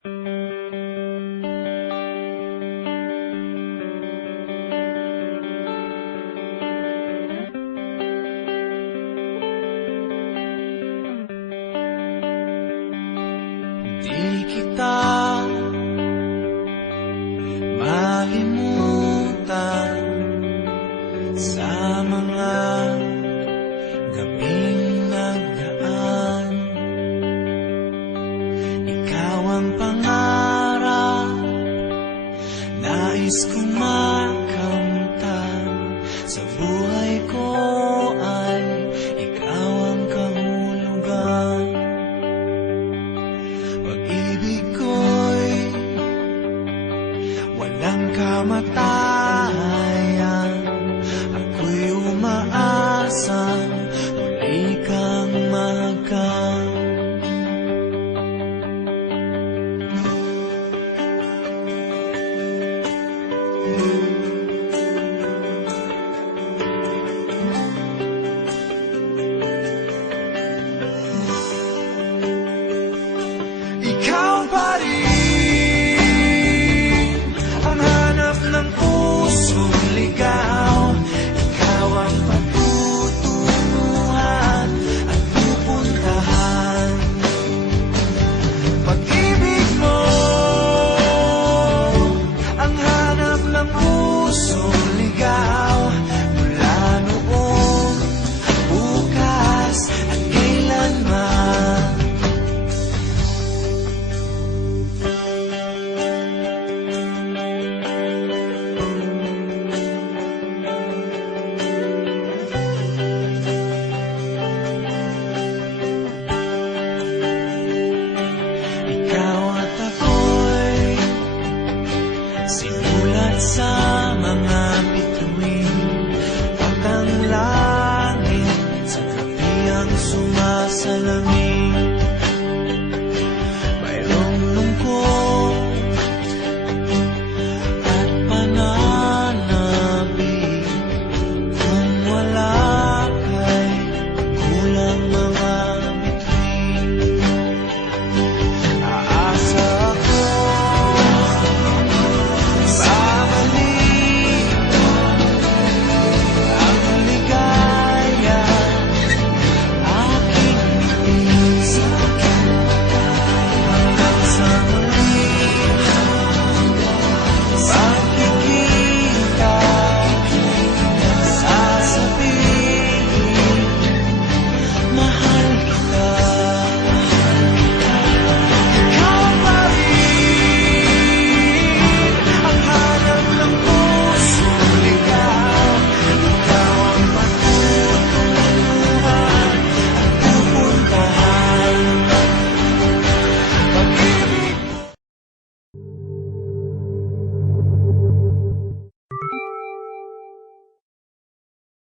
Di kita malimutan sa mga gabing nagdaan. Ikaw ang pangarap, nais kong makamtan. Sa buhay ko ay ikaw ang kahulugan. Pag-ibig ko'y walang kamatayan. Ako'y umaasang muli kang mahagkan. Ikaw pa rin ang hanap ng pusong ligaw. Ikaw ang patutunguhan at pupuntahan. Pag-ibig mo ang hanap ng pusong ligaw. Mula noon, bukas at kailanman. Sinulat sa mga bituin at ang langit sa gabi ang sumasalamin.